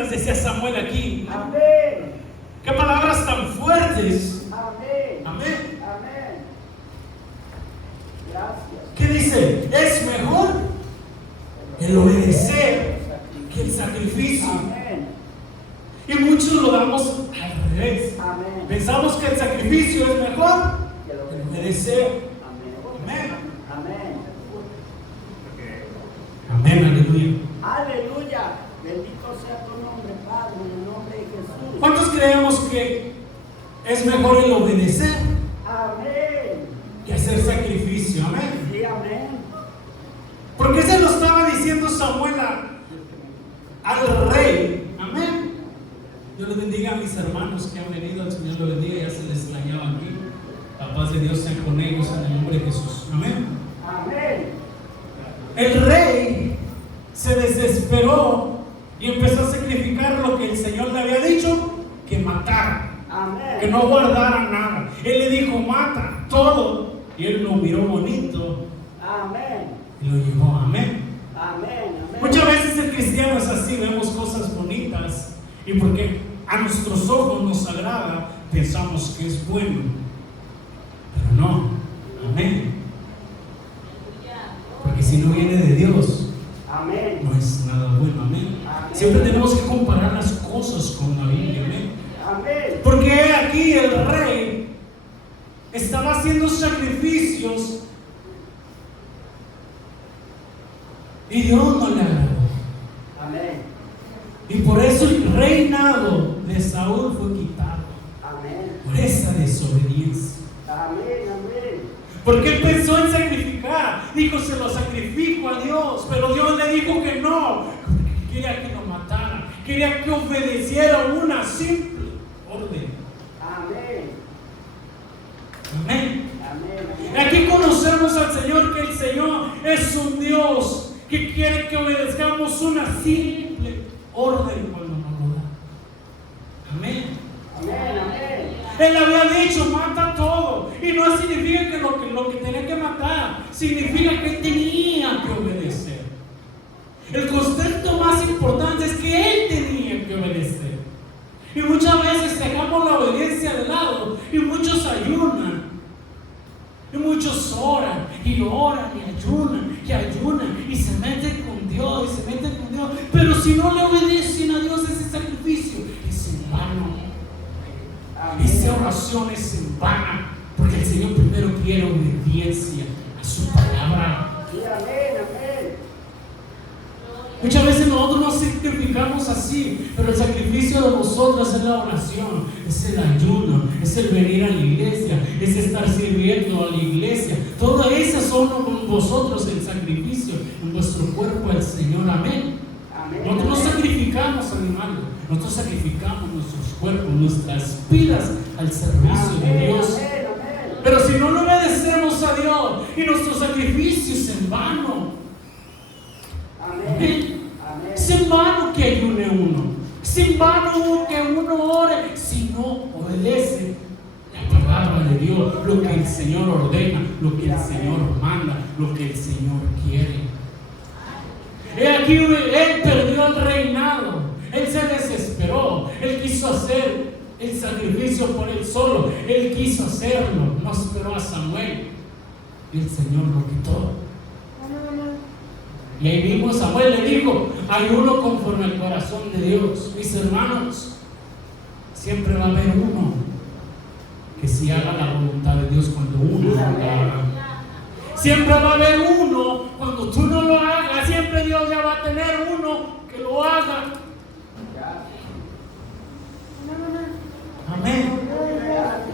tremendas decía Samuel aquí. Amén. Qué palabras tan fuertes. Amén. Amén. Amén. Gracias. ¿Qué dice? Es mejor el obedecer que el sacrificio. Amén. Y muchos lo damos al revés. Amén. Pensamos que el sacrificio es mejor Que lo que el obedecer. Amén. Amén. Amén. Amén, aleluya. Aleluya. Bendito sea tu nombre, Padre, en el nombre de Jesús. ¿Cuántos creemos que es mejor el obedecer Amén. que hacer sacrificio? Amén. Sí, amén. ¿Por qué se lo estaba diciendo Samuel al rey? Amén. Dios les bendiga a mis hermanos que han venido. El Señor los bendiga. Ya se les extrañaba aquí. La paz de Dios sea con ellos en el nombre de Jesús. Amén. Amén. El rey se desesperó y empezó a sacrificar lo que el Señor le había dicho que matara, Amén. que no guardara nada. Él le dijo mata todo y él lo miró bonito Amén. y lo llevó. Amén. Amén. Amén. Muchas veces el cristiano es así, vemos cosas bonitas y porque a nuestros ojos nos agrada, pensamos que es bueno, pero no. Amén. Porque si no viene de Dios, Amén. no es nada bueno. Amén. Amén. Siempre tenemos que comparar las cosas con la Biblia. Amén. Amén. Porque aquí el rey estaba haciendo sacrificios y Dios no le agradó. Amén. Y por eso el reinado de Saúl fue quitado. Amén. Por esa desobediencia. Amén. Amén. Porque él pensó en sacrificar. Dijo, se lo sacrifico a Dios. Pero Dios le dijo que no. Porque quería que lo matara. Quería que obedeciera una simple orden. Amén. Amén. Amén. Aquí conocemos al Señor, que el Señor es un Dios que quiere que obedezcamos una simple orden cuando nos lo da. Amén. Amén. Amén. Él había dicho, mata todo. Y no significa que lo que tenía que matar, significa que tenía que obedecer. El concepto más importante es que él tenía que obedecer. Y muchas veces dejamos la obediencia de lado. Y muchos ayunan. Y muchos oran. Y oran y ayunan. Y ayunan. Y se meten con Dios. Y se meten con Dios. Pero si no le obedecen a Dios, ese sacrificio es en vano. Esa oración es en vano, porque el Señor primero quiere obediencia a su palabra. Sí, amén. Amén. Muchas veces nosotros nos sacrificamos así, pero el sacrificio de vosotros es la oración, es el ayuno, es el venir a la iglesia, es estar sirviendo a la iglesia. Todo eso son con vosotros el sacrificio en vuestro cuerpo al Señor. Amén. Amén. Nosotros no sacrificamos animales, nosotros sacrificamos nuestros cuerpos, nuestras vidas al servicio de Dios. Amén. Amén. Pero si no le obedecemos a Dios y nuestro sacrificio es en vano. Amén. Amén. Es en vano que ayune uno, es en vano que uno ore si no obedece la palabra de Dios, lo que el Señor ordena, lo que el Señor manda, lo que el Señor quiere. Y aquí él perdió el reinado, él se desesperó, él quiso hacer el sacrificio por él solo, él quiso hacerlo, no esperó a Samuel y el Señor lo quitó. Y ahí mismo Samuel le dijo, hay uno conforme al corazón de Dios. Mis hermanos, siempre va a haber uno que si haga la voluntad de Dios cuando uno no la haga. Siempre va a haber uno, cuando tú no lo hagas, siempre Dios ya va a tener uno que lo haga. Amén.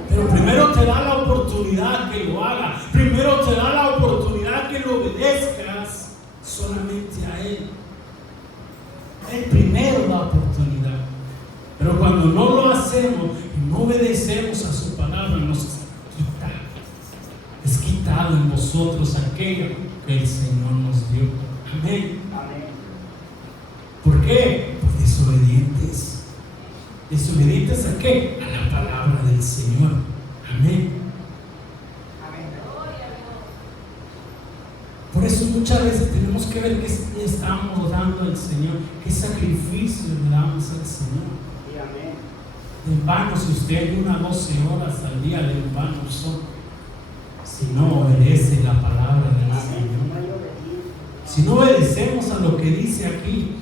Pero primero te da la oportunidad que lo haga. Primero te da la oportunidad que lo obedezcas solamente a Él. Él primero da oportunidad. Pero cuando no lo hacemos y no obedecemos a su palabra, nos quita. Es quitado en vosotros aquello que el Señor nos dio. Amén. Amén. ¿Por qué? Por desobedientes. ¿Desobedientes a qué? A la palabra del Señor. Amén. Amén. Por eso muchas veces tenemos que ver qué estamos dando dando al Señor? ¿Qué sacrificio le damos al Señor? Sí, amén. En vano, si usted ayuna 12 horas al día, de en vano son, si no obedece la palabra del Señor. Si no obedecemos a lo que dice aquí,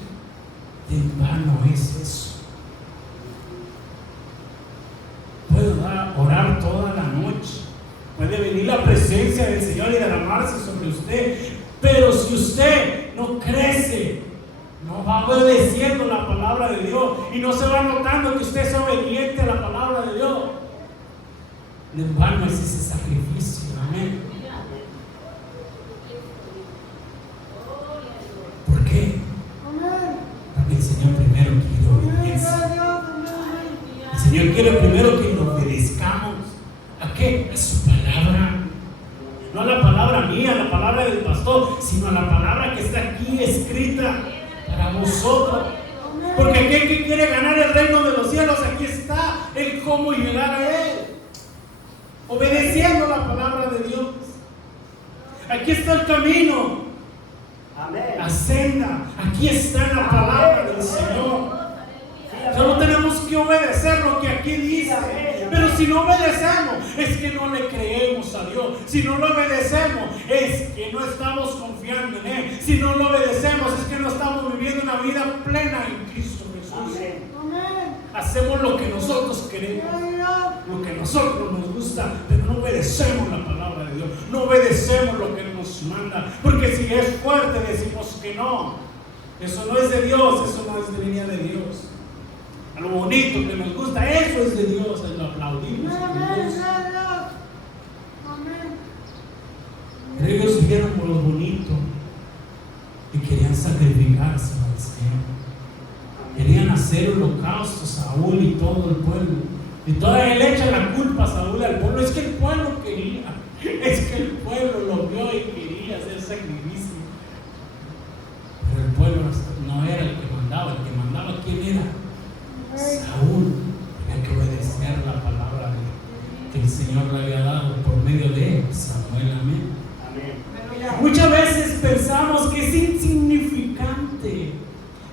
de en vano es eso. Puede orar toda la noche, puede venir la presencia del Señor y derramarse sobre usted, pero si usted no crece, no va obedeciendo la palabra de Dios y no se va notando que usted es obediente a la palabra de Dios, en vano es ese sacrificio. Amén. ¿Por qué? Porque el Señor primero quiere obediencia. El Señor quiere primero que nos obedezcamos. ¿A qué? A su palabra. No a la palabra mía, a la palabra del pastor, sino a la palabra que está aquí escrita para vosotros. Porque aquel que quiere ganar el reino de los cielos, aquí está el cómo llegar a él. Obedeciendo la palabra de Dios. Aquí está el camino. Amén. La senda. Aquí está la palabra del Señor. Solo tenemos que obedecer lo que aquí dice. Pero si no obedecemos, es que no le creemos a Dios. Si no lo obedecemos, es que no estamos confiando en Él. Si no lo obedecemos, es que no estamos viviendo una vida plena en Cristo Jesús. Hacemos lo que nosotros queremos, lo que a nosotros nos gusta, pero no obedecemos la palabra de Dios. No obedecemos lo que Él nos manda. Porque si es fuerte, decimos que no. Eso no es de Dios, eso no es de venida de Dios. A lo bonito que nos gusta, eso es de Dios, lo aplaudimos. Pero ellos vieron por lo bonito y querían sacrificarse al Señor. Querían hacer holocaustos, Saúl y todo el pueblo. Y todavía le echan la culpa a Saúl al pueblo. Es que el pueblo quería, es que el pueblo lo vio y quería hacer sacrificio. Pero el pueblo no era el que mandaba, ¿quién era? Saúl. Tenía que obedecer la palabra que el Señor le había dado por medio de Samuel. Amén. Muchas veces pensamos que es insignificante,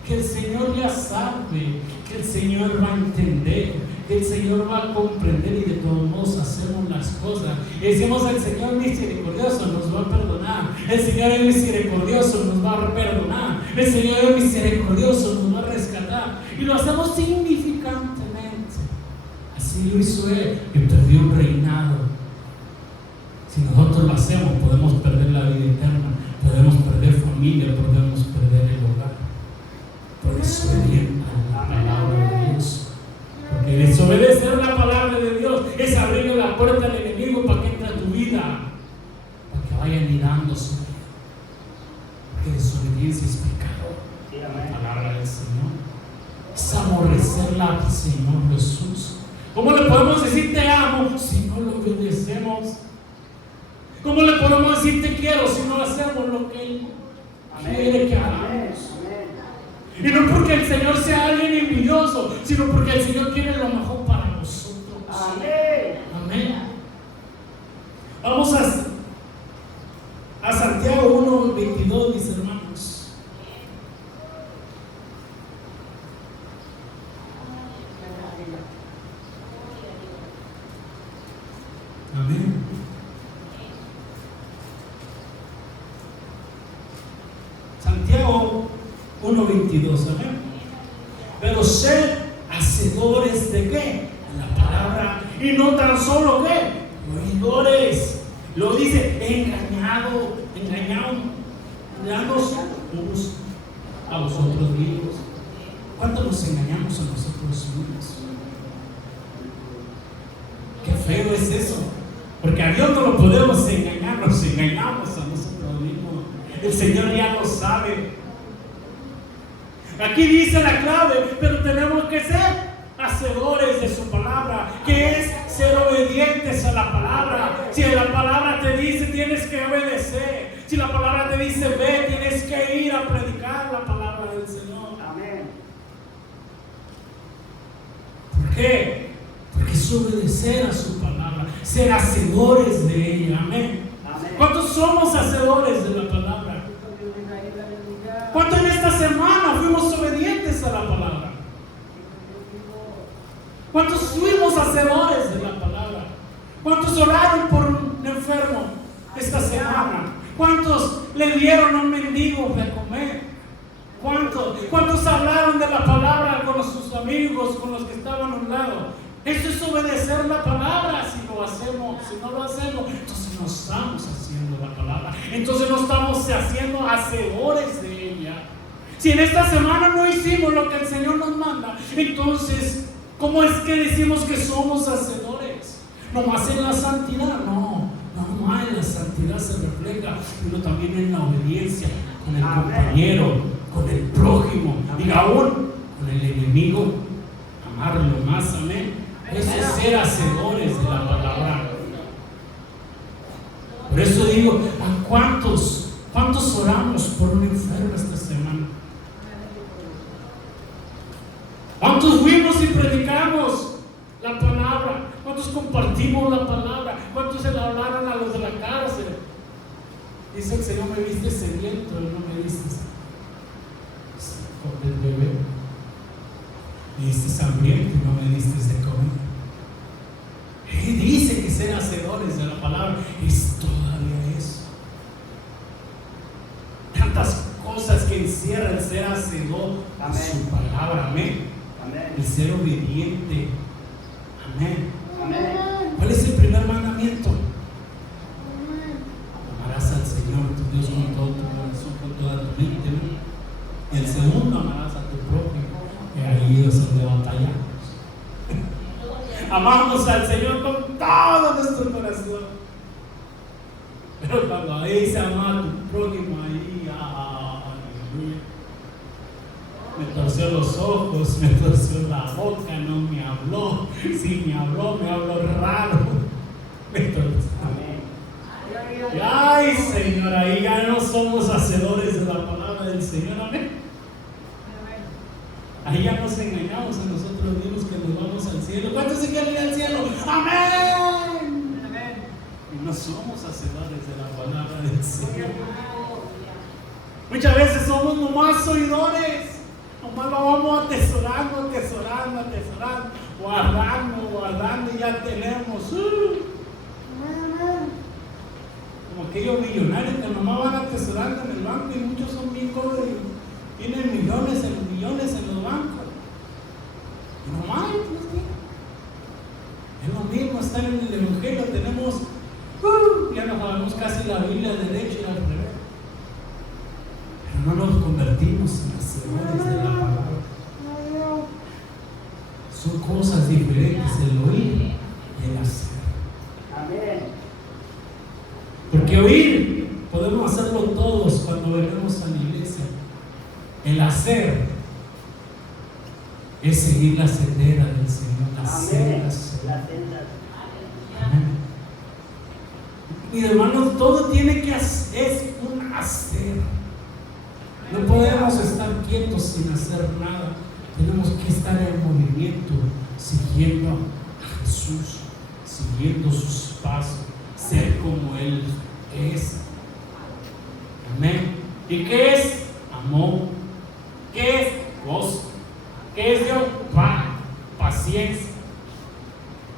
que el Señor ya sabe, que el Señor va a entender, que el Señor va a comprender, y de todos modos hacemos las cosas y decimos: el Señor misericordioso nos va a perdonar, el Señor es misericordioso nos va a perdonar, el Señor es misericordioso nos va a rescatar, y lo hacemos significantemente. Así lo hizo Él y perdió un reinado. Si nosotros lo hacemos, podemos perder la vida eterna, podemos perder familia, podemos perder el hogar. Por desobedecer a la palabra de Dios. Porque desobedecer la palabra de Dios es abrirle la puerta al enemigo para que entre a tu vida, para que vaya anidando su vida. Porque desobediencia es pecado. La palabra del Señor es aborrecerla al Señor Jesús. ¿Cómo le podemos decir te amo si no lo obedecemos? ¿Cómo le podemos decir te quiero si no hacemos lo que Él quiere que hagamos? Y no porque el Señor sea alguien envidioso, sino porque el Señor quiere lo mejor para nosotros. Amén. Vamos a Santiago 1:22, mis hermanos. Amén. Santiago 1:22, amén. Pero sed hacedores de qué? De la palabra, y no tan solo qué, oidores. Lo dice, engañados unos a vosotros mismos. ¿Cuánto nos engañamos a nosotros mismos? Qué feo es eso, porque a Dios no lo podemos engañar, nos engañamos a nosotros mismos. El Señor ya lo sabe. Aquí dice la clave, pero tenemos que ser hacedores de su palabra, que es ser obedientes a la palabra. Si la palabra te dice, tienes que obedecer. Si la palabra te dice, ve, tienes que ir a predicar la palabra del Señor. Amén. ¿Por qué? Porque es obedecer a su palabra, ser hacedores de ella. Amén. Amén. ¿Cuántos somos hacedores de la palabra? ¿Cuántos en esta semana obedientes a la palabra? ¿Cuántos fuimos hacedores de la palabra? ¿Cuántos oraron por un enfermo esta semana? ¿Cuántos le dieron a un mendigo de comer? ¿Cuántos hablaron de la palabra con sus amigos, con los que estaban a un lado? Eso es obedecer la palabra. Si lo hacemos, si no lo hacemos, entonces no estamos haciendo la palabra. Entonces no estamos haciendo hacedores de ella. Si en esta semana no hicimos lo que el Señor nos manda, entonces, ¿cómo es que decimos que somos hacedores? ¿Nomás en la santidad? No, nomás en la santidad se refleja, pero también en la obediencia con el compañero, con el prójimo y aún con el enemigo. Amarlo más, amén. Eso es ser hacedores de la palabra. Por eso digo, ¿a cuántos oramos por un enfermo esta semana? ¿Cuántos fuimos y predicamos la palabra? ¿Cuántos compartimos la palabra? ¿Cuántos se la hablaron a los de la cárcel? Dice el Señor, me viste sediento y no me viste con el bebé. Me diste hambriento y no me diste de comer. Él dice que ser hacedores de la palabra es todavía eso. Tantas cosas que encierra el ser hacedor a su palabra, amén. El ser obediente, amén. ¿Cuál es el primer mandamiento? Amarás al Señor tu Dios con todo tu corazón, con toda tu mente, ¿no? Y el segundo, amarás a tu prójimo. Y ahí es donde batallamos. Amamos al Señor con todo nuestro corazón. Pero cuando ahí se ama a tu prójimo, ahí, aleluya. Me torció los ojos, me torció la boca, no me habló. Si me habló raro. Me torció. Amén. Ay, Señor, ahí ya no somos hacedores de la palabra del Señor, amén. Ahí ya nos engañamos a nosotros mismos que nos vamos al cielo. ¿Cuántos se quieren ir al cielo? ¡Amén! Amén. Y no somos hacedores de la palabra del Señor. Muchas veces somos nomás oidores. Nomás lo vamos atesorando, guardando y ya tenemos. Como aquellos millonarios que nomás van atesorando en el banco y muchos son bien pobres. Tienen millones en los bancos. Y nomás los tienen. Es lo mismo estar en el Evangelio. Tenemos, ya nos sabemos casi la Biblia derecha y al revés. Pero no nos convertimos en hacedores de la palabra. Son cosas diferentes el oír y el hacer. Amén. Porque oír podemos hacerlo todos cuando venimos a la iglesia. El hacer es seguir la sendera del Señor, las sendas. Mi hermano, todo tiene que hacer, es un hacer. No podemos estar quietos sin hacer nada. Tenemos que estar en movimiento, siguiendo a Jesús, siguiendo sus pasos, ser como Él es. Amén. ¿Y qué es? Amor. ¿Qué es? Gozo. ¿Qué es Dios? Paciencia,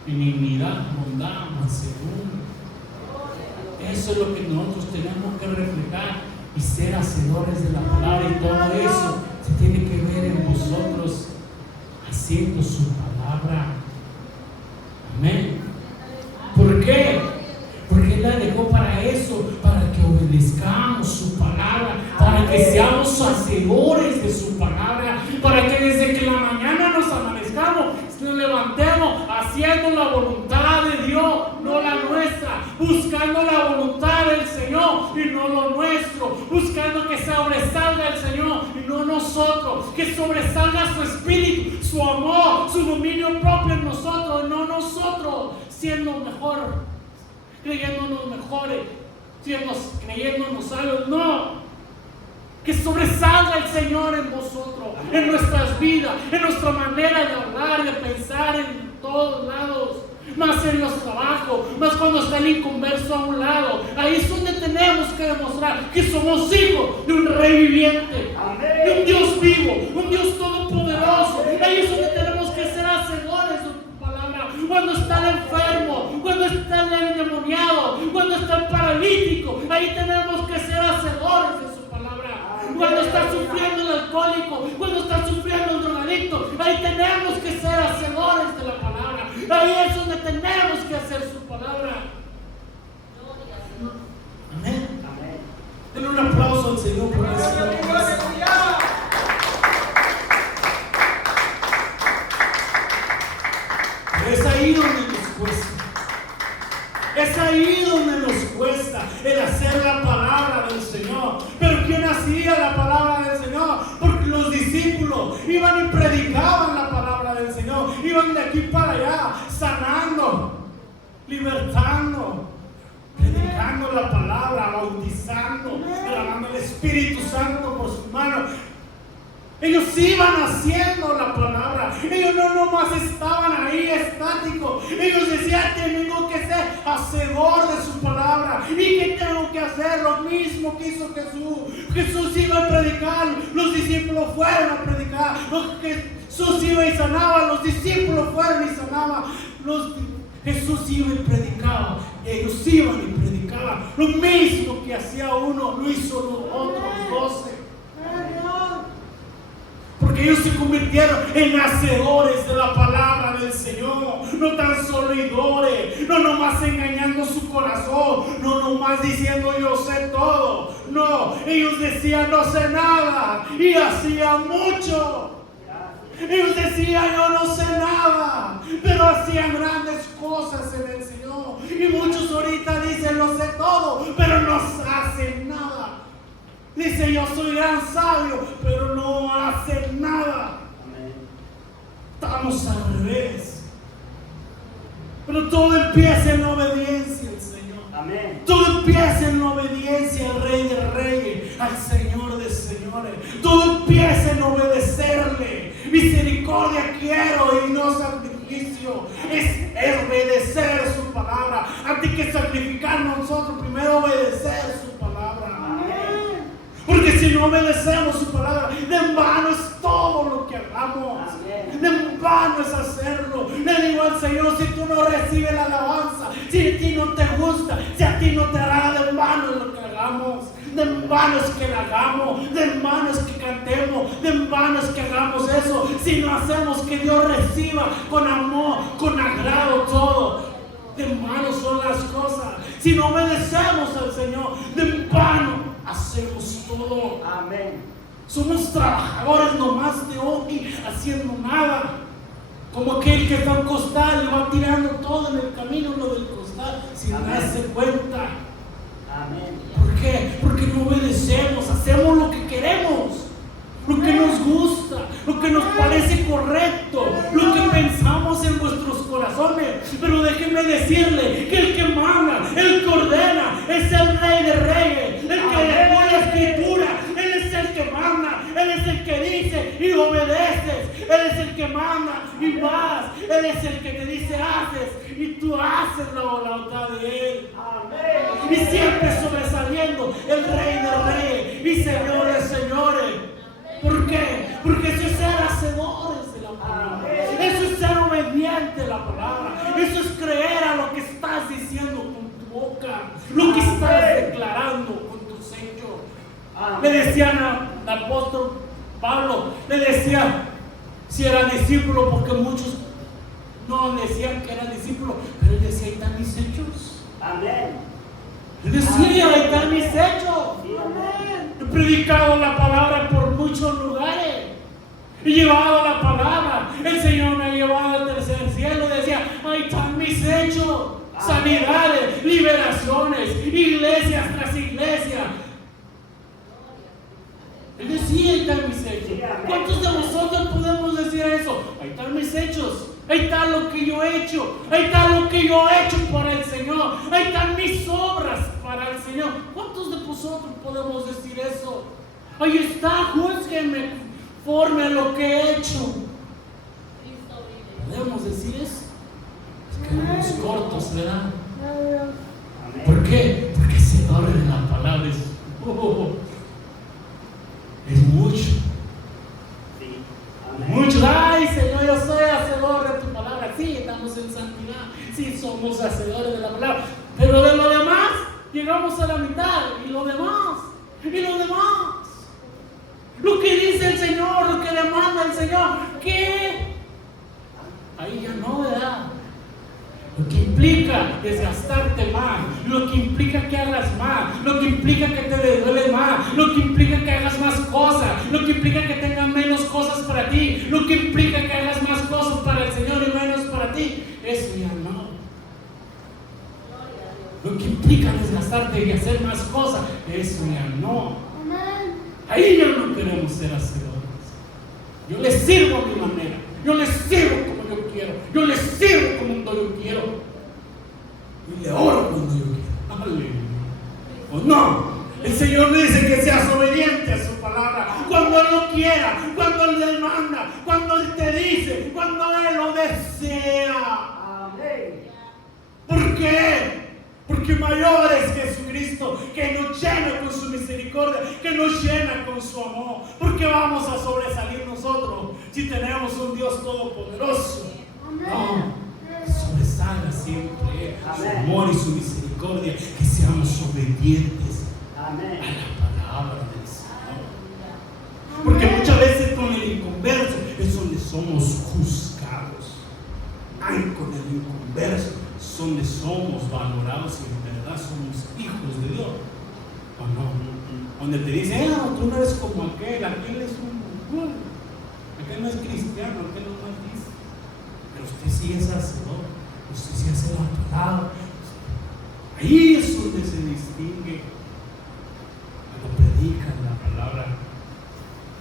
benignidad, bondad, mansedumbre. Eso es lo que nosotros tenemos que reflejar y ser hacedores de la palabra, y todo eso se tiene que ver en nosotros haciendo su palabra. Amén. ¿Por qué? Porque Él la dejó para eso, para que obedezcamos su palabra, para que seamos hacedores de su palabra, para que desde que la mañana nos amanezcamos, nos levantemos haciendo la voluntad de Dios, no la nuestra, buscando la voluntad del Señor y no lo nuestro, buscando que sobresalga el Señor y no nosotros, que sobresalga su espíritu, su amor, su dominio propio en nosotros y no nosotros siendo mejor, creyéndonos mejores, creyéndonos algo. No, que sobresalga el Señor en vosotros, en nuestras vidas, en nuestra manera de hablar, de pensar en todos lados, más en los trabajos, más cuando está el inconverso a un lado. Ahí es donde tenemos que demostrar que somos hijos de un Rey viviente, de un Dios vivo, un Dios todopoderoso, cuando está el enfermo, cuando está el endemoniado, cuando está el paralítico. Ahí tenemos que ser hacedores de su palabra. Cuando está sufriendo el alcohólico, cuando está sufriendo el drogadicto, ahí tenemos que ser hacedores de la palabra. Ahí es donde tenemos que hacer su palabra. Amén. Denle un aplauso al Señor por eso. Es ahí donde nos cuesta. Es ahí donde nos cuesta el hacer la palabra del Señor. Pero ¿quién hacía la palabra del Señor? Porque los discípulos iban y predicaban la palabra del Señor. Iban de aquí para allá, sanando, libertando, predicando la palabra, bautizando, derramando el Espíritu Santo por sus manos. Ellos iban haciendo la palabra. Ellos no nomás estaban ahí estáticos. Ellos decían: tengo que ser hacedor de su palabra. ¿Y qué tengo que hacer? Lo mismo que hizo Jesús. Jesús iba a predicar, los discípulos fueron a predicar. Jesús iba y sanaba, los discípulos fueron y sanaban. Jesús iba y predicaba. Ellos iban y predicaban. Lo mismo que hacía uno, lo hizo los otros 12. Porque ellos se convirtieron en hacedores de la palabra del Señor. No tan solo oidores, no nomás engañando su corazón, no nomás diciendo yo sé todo. No, ellos decían no sé nada y hacían mucho. Ellos decían yo no sé nada, pero hacían grandes cosas en el Señor. Y muchos ahorita dicen lo sé todo, pero no hacen nada. Dice yo soy gran sabio, pero no hacen nada. Amén. Estamos al revés. Pero todo empieza en obediencia al Señor. Amén. Todo empieza en obediencia al Rey de Reyes, al Señor de Señores. Todo empieza en obedecerle. Misericordia quiero y no sacrificio. Es obedecer su palabra. Antes que sacrificar nosotros, primero obedecer su palabra. Porque si no obedecemos su palabra, de en vano es todo lo que hagamos. Amén. De en vano es hacerlo. Le digo al Señor, si tú no recibes la alabanza, si a ti no te gusta, si a ti no te agrada, de en vano es lo que hagamos. De en vano es que la hagamos, de en vano es que cantemos, de en vano es que hagamos eso. Si no hacemos que Dios reciba con amor, con agrado todo, de en vano son las cosas. Si no obedecemos al Señor, de en vano hacemos todo. Amén. Somos trabajadores nomás de hoy, haciendo nada. Como aquel que está en costal y va tirando todo en el camino, lo del costal, sin darse cuenta. Amén. ¿Por qué? Porque no obedecemos, hacemos lo que queremos, lo que nos gusta, lo que nos parece correcto, lo que pensamos en nuestros corazones. Pero déjenme decirle que el que manda, el que ordena, es el Rey de Reyes, el que dejó la escritura. Él es el que manda, Él es el que dice y obedeces. Él es el que manda y vas. Él es el que te dice haces y tú haces la voluntad de Él. Amén. Y siempre sobresaliendo el Rey de Reyes y Señor de Señores. ¿Por qué? Porque eso es ser hacedores de la palabra. Eso es ser obediente a la palabra. Eso es creer a lo que estás diciendo con tu boca, lo que estás declarando con tus hechos. Le decían al apóstol Pablo, le decía si era discípulo, porque muchos no decían que era discípulo, pero él decía, ahí están mis hechos. Amén. Él decía, ahí están mis hechos. Amén. He predicado la palabra por muchos lugares. He llevado la palabra. El Señor me ha llevado al tercer cielo. Decía, ahí están mis hechos. Sanidades, liberaciones, iglesias tras iglesias. Él decía, ahí están mis hechos. ¿Cuántos de nosotros podemos decir eso? Ahí están mis hechos. Ahí está lo que yo he hecho. Ahí está lo que yo he hecho para el Señor. Ahí están mis obras para el Señor. ¿Cuántos de nosotros podemos decir eso? Ahí está, júzguenme conforme a lo que he hecho. ¿Podemos decir eso? Es que somos cortos, ¿verdad? ¿Por qué? Porque se orden la palabra. Es mucho. Muchos, ay Señor, yo soy hacedor de tu palabra. Sí, estamos en santidad. llegamos a la mitad y lo demás. Lo que dice el Señor, lo que demanda el Señor, ¿qué? Ahí ya no, ¿verdad? Lo que implica desgastarte más, lo que implica que hagas más, lo que implica que te duele más, lo que implica que hagas más cosas, lo que implica que tengas menos cosas para ti, lo que implica que hagas más cosas para el Señor y menos para ti, eso ya no. Lo que implica desgastarte y hacer más cosas, eso ya no. Ahí ya no queremos ser hacedores. Yo les sirvo a mi manera, yo les sirvo como yo quiero, yo les sirvo como yo quiero y le oro cuando yo quiero. Aleluya. ¿O no? El Señor dice que seas obediente a su palabra cuando Él lo quiera, cuando Él le manda, cuando Él te dice, cuando Él lo desea. Amén. ¿Por qué? Porque mayor es Jesucristo, que nos llena con su misericordia, que nos llena con su amor. Porque vamos a sobresalir nosotros si tenemos un Dios todopoderoso. No, que sobresalga siempre su amor y su misericordia, que seamos obedientes a la palabra del Señor. Porque muchas veces con el inconverso es donde somos juzgados. Ay, con el inconverso donde somos valorados y en verdad somos hijos de Dios. ¿O no? Donde te dicen, tú no eres como aquel es un aquel no es cristiano, aquel no es dice. Pero usted sí es hacedor, usted sí hace la palabra. Ahí es donde se distingue. Cuando predicas la palabra,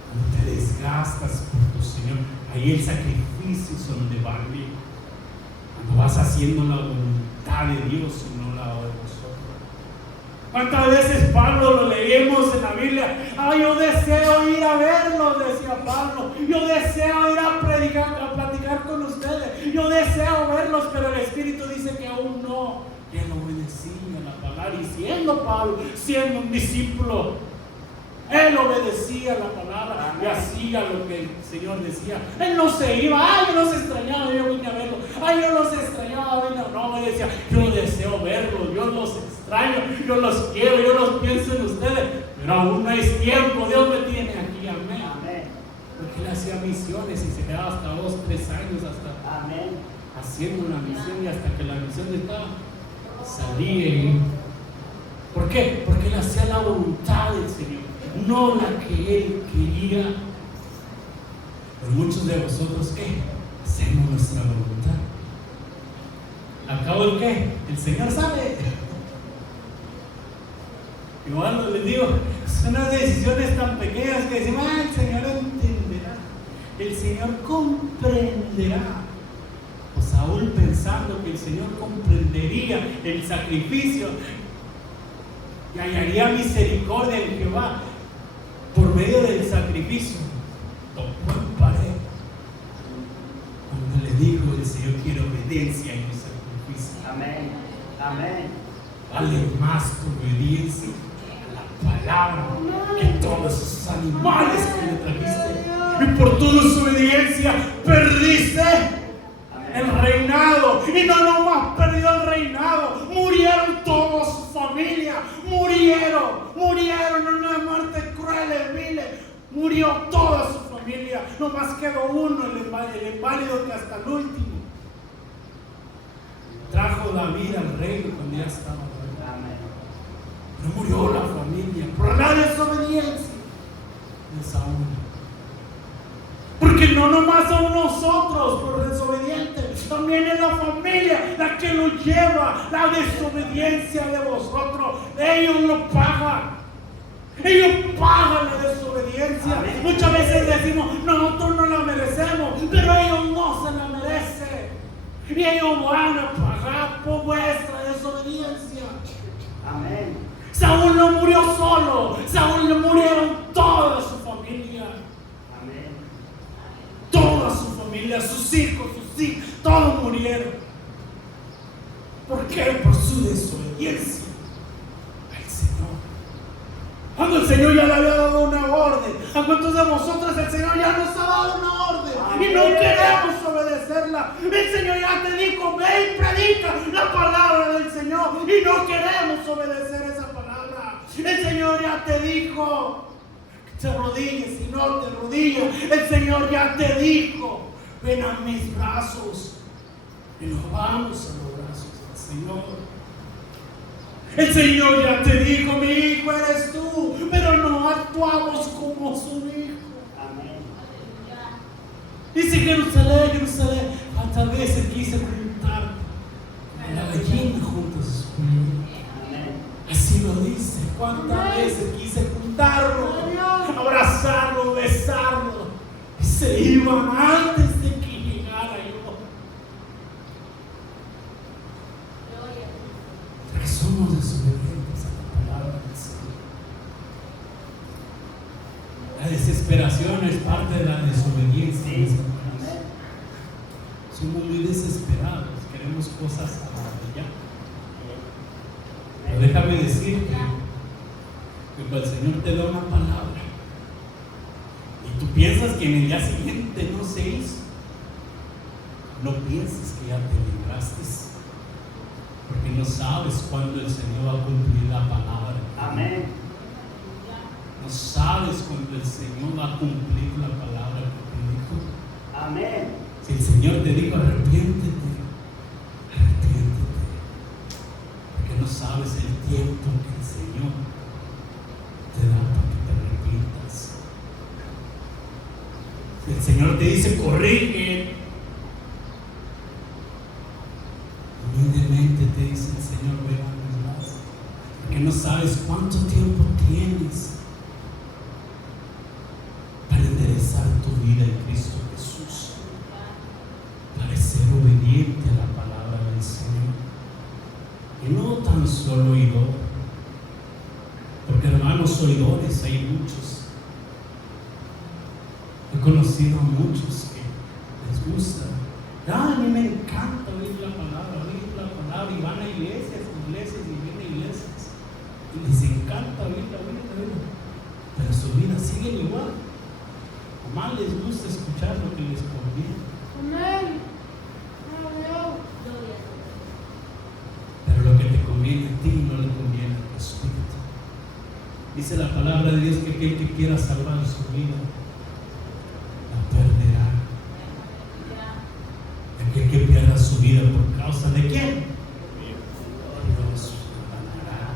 cuando te desgastas por tu Señor, ahí el sacrificio es donde vale. Cuando vas haciendo la voluntad de Dios y no la de nosotros. ¿Cuántas veces Pablo lo leímos en la Biblia? Yo deseo ir a verlo, decía Pablo. Yo deseo ir a predicar, a platicar con ustedes. Yo deseo verlos, pero el Espíritu dice que aún no. Él obedecía la palabra. Y siendo Pablo, siendo un discípulo, él obedecía la palabra y hacía lo que el Señor decía. Él no se iba, yo los extrañaba, yo vine a verlo. Yo los extrañaba, no, él decía, yo deseo verlos, yo los extraño, yo los quiero, yo los pienso en ustedes. Pero aún no es tiempo, Dios me tiene aquí, amén. Porque él hacía misiones y se quedaba hasta 2, 3 años haciendo una misión y hasta que la misión estaba salía. ¿Por qué? Porque él hacía la voluntad del Señor, no la que él quería. Pero muchos de vosotros, ¿qué? Hacemos nuestra voluntad. ¿A cabo de qué? El Señor sabe. Igual les digo, son unas decisiones tan pequeñas que decimos, el Señor entenderá, el Señor comprenderá. O Saúl, pensando que el Señor comprendería el sacrificio y hallaría misericordia en Jehová por medio del sacrificio, tocó en pared cuando le dijo el Señor quiere obediencia en el sacrificio. Amén. Vale más tu obediencia a la palabra que todos esos animales que le trajiste, y por tu desobediencia perdiste el reinado. Y no nomás perdió el reinado, murieron toda su familia, murieron en una muerte cruel y vil. Murió toda su familia, nomás quedó uno, el inválido, que hasta el último trajo David al reino cuando ya estaba. No murió la familia por la desobediencia de Saúl. Porque no nomás son nosotros por desobedientes, también es la familia la que lo lleva. La desobediencia de vosotros, ellos lo pagan. Ellos pagan la desobediencia. Muchas veces decimos, nosotros no la merecemos, pero ellos no se la merecen. Y ellos van a pagar por vuestra desobediencia. Amén. Saúl no murió solo, Saúl le murieron toda su familia. Toda su familia, sus hijos, todos murieron. ¿Por qué? Por su desobediencia al Señor. Cuando el Señor ya le había dado una orden, ¿a cuántos de vosotros el Señor ya nos ha dado una orden y no queremos obedecerla? El Señor ya te dijo, ve y predica la palabra del Señor, y no queremos obedecer esa El Señor ya te dijo que te arrodilles y no te arrodillas. El Señor ya te dijo, ven a mis brazos. Y nos vamos a los brazos del Señor. El Señor ya te dijo, mi hijo eres tú, pero no actuamos como su hijo. Amén. Dice Jerusalén, Jerusalén, cuántas veces quise juntarte con la gallina junto a sus polluelos. Así lo dice, cuántas veces quise juntarlo, abrazarlo, besarlo, y se iban antes de que llegara yo. Porque somos desobedientes a la palabra del Señor. La desesperación es parte de la desobediencia. Somos muy desesperados, queremos cosas ahora ya. Pero déjame decirte que cuando el Señor te da una palabra y tú piensas que en el día siguiente no se hizo, no pienses que ya te libraste, porque no sabes cuándo el Señor va a cumplir la palabra. Amén. No sabes cuándo el Señor va a cumplir la palabra que te dijo. Amén. Si el Señor te dijo arrepiéntete, porque no sabes el tiempo que el Señor te da para que te arrepientas. Si el Señor te dice corrige, humildemente te dice el Señor, ven a mis brazos, porque no sabes cuánto tiempo tienes para enderezar tu vida en Cristo Jesús, para ser obediente a la palabra del Señor. Y no tan solo oidor, porque hermanos oidores hay muchos. He conocido a muchos que les gusta. A mí me encanta oír la palabra, y van a iglesias y vienen a iglesias. Y les encanta oírla. Pero su vida sigue igual. Más les gusta escuchar lo que les conviene. Amén. Pero lo que te conviene a ti no le conviene a tu espíritu. Dice la palabra de Dios que aquel que quiera salvar su vida la perderá. Aquel que pierda su vida por causa de quién? Dios la ganará.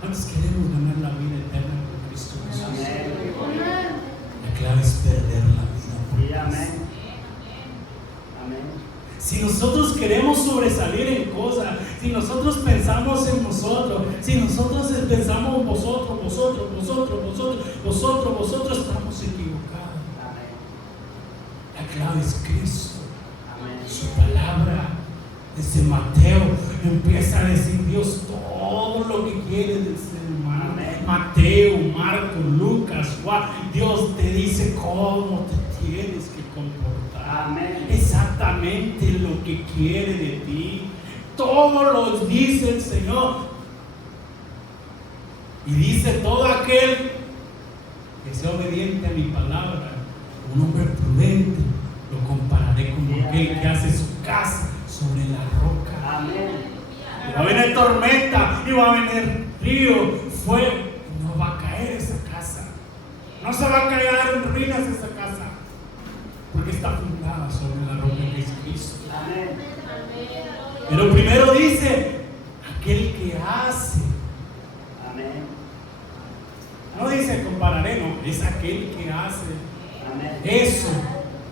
¿Cuántos queremos ganar la vida eterna por Cristo Jesús? Amén. La clave es perder la vida por Cristo. Amén. Amén. Si nosotros queremos sobresalir en cosas, si nosotros pensamos en nosotros, si nosotros pensamos vosotros, estamos equivocados. Amén. La clave es Cristo, Amén. su palabra. Desde Mateo empieza a decir Dios todo lo que quiere del ser humano. Amén. Mateo, Marcos, Lucas, Juan, Dios te dice cómo te tienes que comportar. Amén. Exactamente lo que quiere de ti. Todo lo dice el Señor. Y dice todo aquel que sea obediente a mi palabra, un hombre prudente, lo compararé con aquel que hace su casa sobre la roca. Amén. Y va a venir tormenta, y va a venir río, fuego, y no va a caer esa casa. No se va a caer en ruinas esa casa, porque está fundada sobre la roca que es Cristo. Amén. Pero primero dice, aquel que hace. Amén. No dice compararé, no, es aquel que hace. Amén. Eso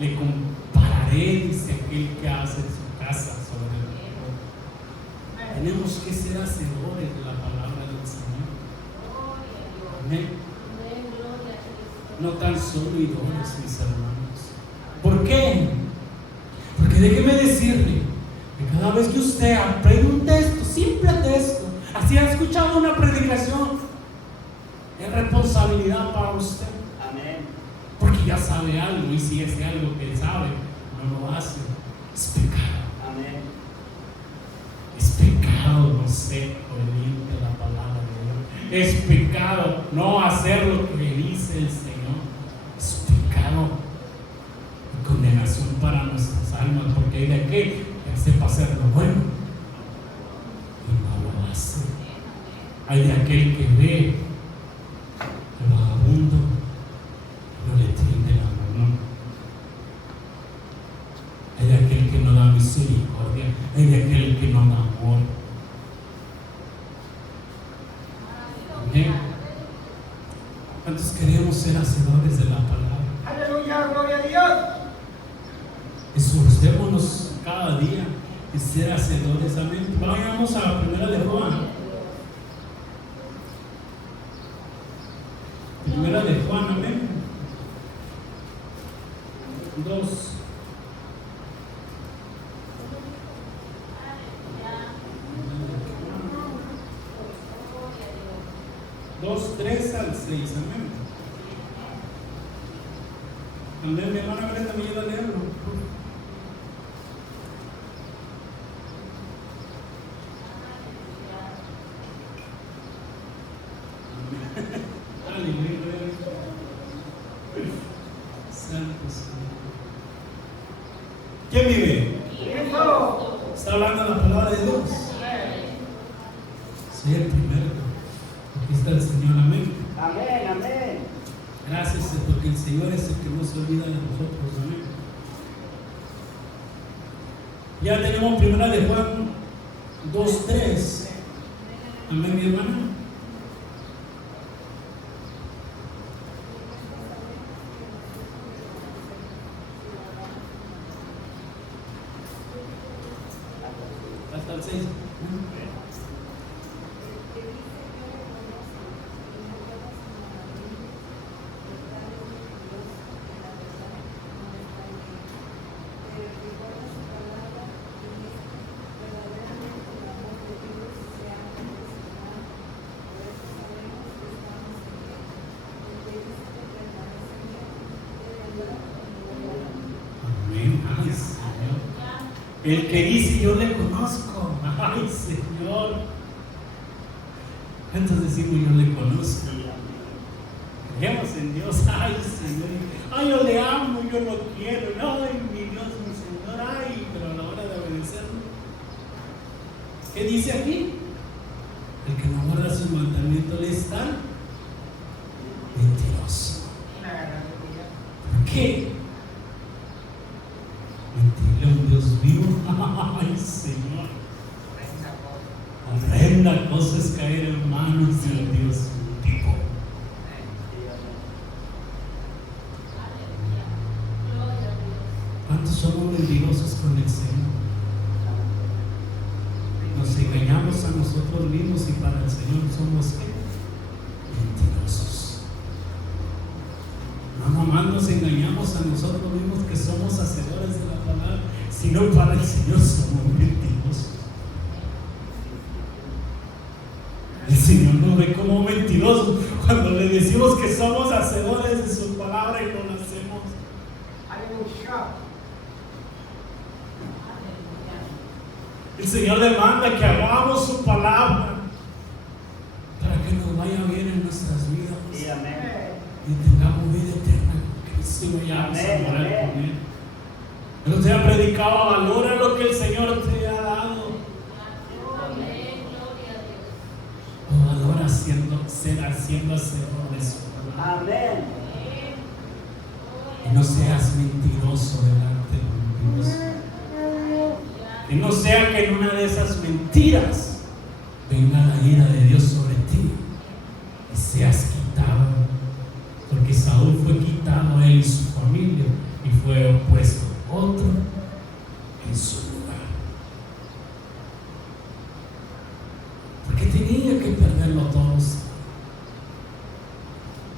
le compararé, dice aquel que hace su casa sobre la roca. Tenemos que ser hacedores de la palabra del Señor. Amén. No tan solo oidores, mis hermanos. ¿Por qué? Porque déjeme decirle que cada vez que usted aprende un texto, simple texto, así ha escuchado una predicación, es responsabilidad para usted. Amén. Porque ya sabe algo, y si ese algo que él sabe no lo hace, es pecado. Amén. Es pecado no ser obediente a la palabra de Dios. Es pecado no hacer lo que le dice el Señor. Es pecado y condenación para nuestras almas, porque hay de aquel que sepa hacer lo bueno y no lo hace. Hay de aquel que ve al vagabundo y no le tiende la mano. Hay de aquel que no da misericordia. Hay de aquel que no da amor. Amén. ¿Cuántos queremos ser hacedores de la palabra? Aleluya, gloria a Dios. Esforcémonos cada día en ser hacedores. Amén. Vayamos a la primera de Juan. Primera de Juan, amén. 2. Dos, 3 al 6, amén. Amén, mi hermana Brenda me ayuda a leerlo. Aleluya. Santo Señor. ¿Quién vive? ¿Está hablando la palabra de Dios? Soy el primero. Aquí está el Señor, amén. Amén, amén. Gracias, porque el Señor es el que no se olvida de nosotros, amén. Ya tenemos primera de Juan 2:3. Amén, mi hermana. Hasta el 6. Amén. Ay, Señor. El que dice yo le conozco. Ay, Señor. ¿Cuántos decimos yo le conozco? Creemos en Dios. Ay, Señor. Ay, yo le amo, yo lo quiero. Ay, mi Dios, mi Señor. Ay, pero a la hora de obedecerlo, ¿qué dice aquí? El que no guarda su mandamiento le está mentiroso. ¿Por qué? Mentirle a un Dios vivo. Ay, Señor. Horrenda cosa es caer en manos de un Dios vivo. ¿Cuántos somos mentirosos con el Señor? Nos engañamos a nosotros mismos y para el Señor somos mentirosos. No nomás nos engañamos a nosotros mismos que somos hacedores de la palabra, sino para el Señor somos mentirosos. El Señor nos ve como mentirosos cuando le decimos que somos hacedores de su palabra y no lo hacemos. Aleluya. El Señor demanda que hagamos su palabra para que nos vaya bien en nuestras vidas. Sí, amén. Y tengamos vida eterna con Cristo y vayamos a morar con Él. Pero te ha predicado, valora lo que el Señor te ha dado. O valora ser haciendo hacedor de su palabra. Amén. Y no seas mentiroso delante de Dios. Que no sea que en una de esas mentiras venga la ira de Dios sobre ti y seas quitado. Porque Saúl fue quitado, él y su familia, y fue puesto otro en su lugar. Porque tenía que perderlo todos.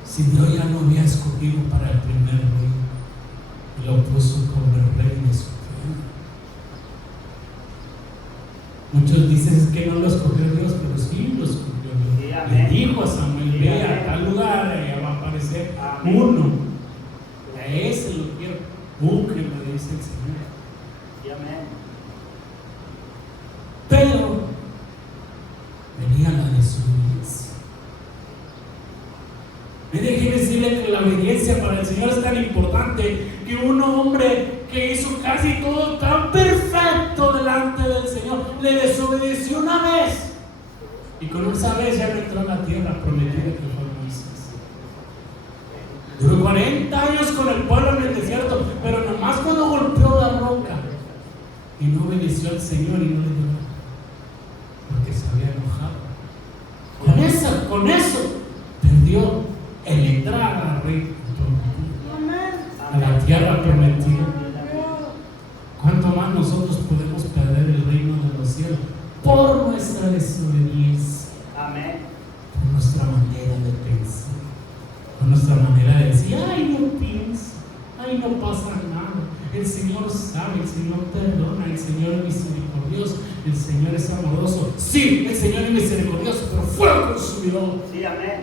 Si Dios ya lo había escogido para el primer rey y lo puso como el rey de su tierra. Muchos dicen que no lo escogió Dios, pero sí lo escogió Dios. Sí, le dijo a Samuel, ve a tal lugar, allá va a aparecer uno. A ese lo quiero. Búsquenlo, dice el Señor. Sí, amén. Pero venía la desobediencia. Déjenme decirle que la obediencia para el Señor es tan importante que un hombre que hizo casi todo tan perfecto delante del Señor le desobedeció una vez. ¿Y conoce esa vez ya no entró a la tierra prometida que fue Moisés. Duró 40 años con el pueblo en el desierto, pero nomás cuando golpeó la roca y no obedeció al Señor y no le dio nada, porque se había enojado. Con eso perdió el entrar al rey a la tierra prometida. ¿Cuánto más nosotros podemos perder el reino de los cielos por nuestra desobediencia? Amén. Por nuestra manera de pensar, por nuestra manera de decir, ay, no pienso, ay, no pasa nada. El Señor sabe, el Señor perdona, el Señor es misericordioso, el Señor es amoroso. Sí, el Señor es misericordioso, pero fuego consumidor. Sí, amén.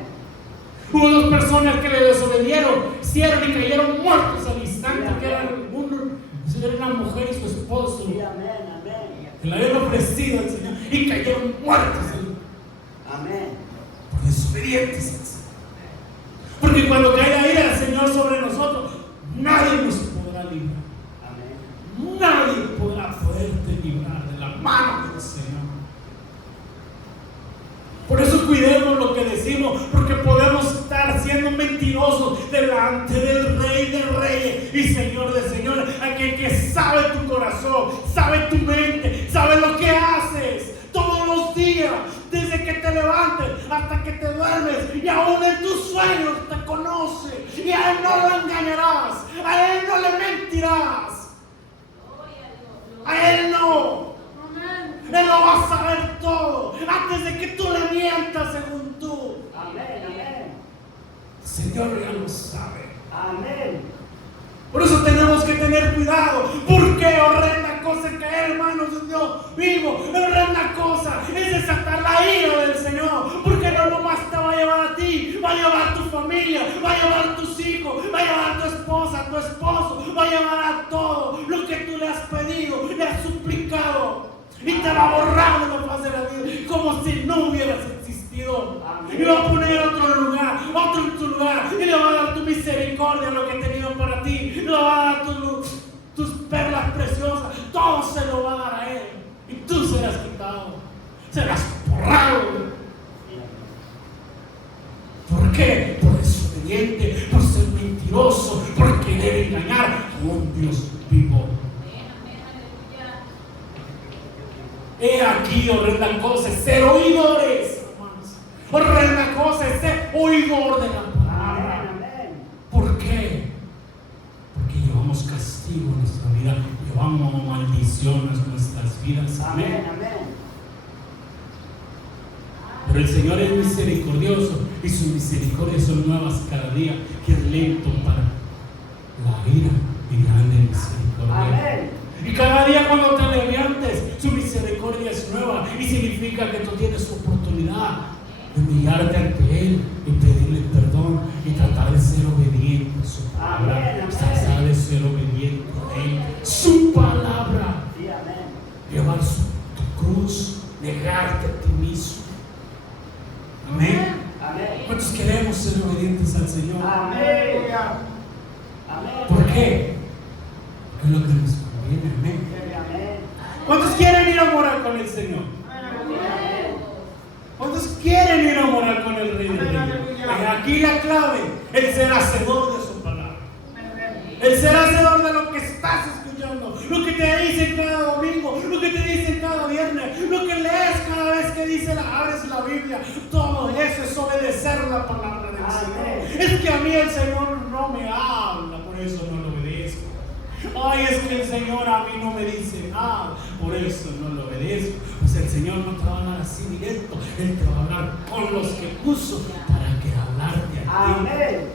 Hubo dos personas que le desobedieron, hicieron y cayeron muertos al instante, que eran una mujer y su esposo. Sí, amén, amén. Que le habían ofrecido al Señor y cayeron muertos. Amén. Por desobedientes. Porque cuando cae la ira del Señor sobre nosotros, nadie nos podrá librar. Amén. Nadie podrá poderte librar de la mano del Señor. Por eso cuidemos lo que decimos, porque podemos estar siendo mentirosos delante del Rey de Reyes y Señor de Señores, aquel que sabe tu corazón, sabe tu mente, sabe lo que haces todos los días, desde que te levantes hasta que te duermes, y aún en tus sueños te conoce, y a Él no lo engañarás, a Él no le mentirás, a Él no. Él lo va a saber todo antes de que tú le mientas según tú. Amén, amén. El Señor ya lo sabe. Amén. Por eso tenemos que tener cuidado. Porque horrenda cosa es caer, hermanos de Dios vivo. Horrenda cosa es desatar la ira del Señor. Porque no nomás te va a llevar a ti, va a llevar a tu familia, va a llevar a tus hijos, va a llevar a tu esposa, a tu esposo, va a llevar a todo lo que tú le has pedido, le has suplicado. Y te va a borrar de la faz de la vida, como si no hubieras existido. Y va a poner otro lugar, otro en tu lugar, y le va a dar tu misericordia, lo que he tenido para ti, le va a dar tus perlas preciosas, todo se lo va a dar a Él. Y tú serás quitado, serás borrado. ¿Por qué? Por desobediente, por ser mentiroso, por querer engañar a un Dios vivo. He aquí, horrenda cosa es ser oidores, hermanos. Horrenda cosa es ser oidor de la palabra. ¿Por qué? Porque llevamos castigo en nuestra vida, llevamos maldición en nuestras vidas. Amén. Pero el Señor es misericordioso y sus misericordias son nuevas cada día, que es lento para la ira y grande misericordia. Amén. Y cada día cuando te levantes, su misericordia es nueva y significa que tú tienes oportunidad de humillarte ante Él y pedirle perdón y tratar de ser obediente a su palabra, tratar de ser obediente a Él, su palabra, llevar tu cruz, negarte a ti mismo. Amén. ¿Cuántos queremos ser obedientes al Señor? Amén. ¿Por qué? Porque es lo que nos conviene. Amén. ¿Cuántos quieren ir a morar con el Señor? ¿Cuántos quieren ir a morar con el Rey de Reyes? Aquí la clave, el ser hacedor de su palabra. El ser hacedor de lo que estás escuchando, lo que te dicen cada domingo, lo que te dicen cada viernes, lo que lees cada vez que abres la Biblia. Todo eso es obedecer la palabra del Señor. Es que a mí el Señor no me habla, por eso no lo obedezco. Ay, es que el Señor a mí no me dice nada, por eso no lo obedezco. Pues el Señor no te va a hablar así directo, Él te va a hablar con los que puso para que hablarte a ti. Amén.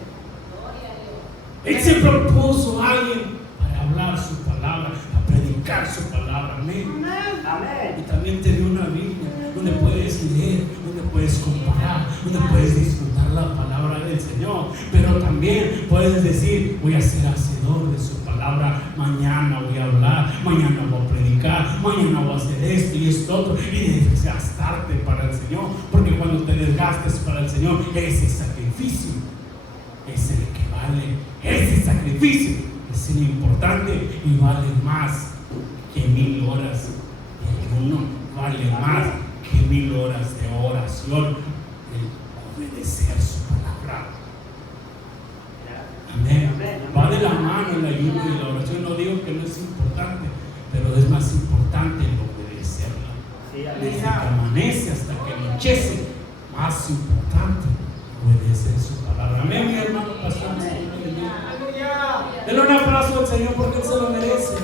Él se propuso a alguien para hablar su palabra, para predicar su palabra. Amén. Amén. Y también te dio una Biblia donde puedes leer, donde puedes comparar, donde puedes disfrutar la palabra del Señor. Pero también puedes decir, voy a ser hacedor de su palabra. Mañana voy a hablar, mañana voy a predicar, mañana voy a hacer esto y esto otro. Y desgastarte para el Señor. Porque cuando te desgastes para el Señor, ese sacrificio es el que vale. Ese sacrificio es el importante y vale más que 1000 horas. Y el uno vale más que 1000 horas de oración, el obedecer su palabra. Amén. Va de la mano el ayuno y la oración. No digo que no es importante, pero es más importante el obedecerla. Desde que amanece hasta que anochece, más importante obedecer su palabra. Amén, mi hermano pastor. Denle un aplauso al Señor porque Él se lo merece.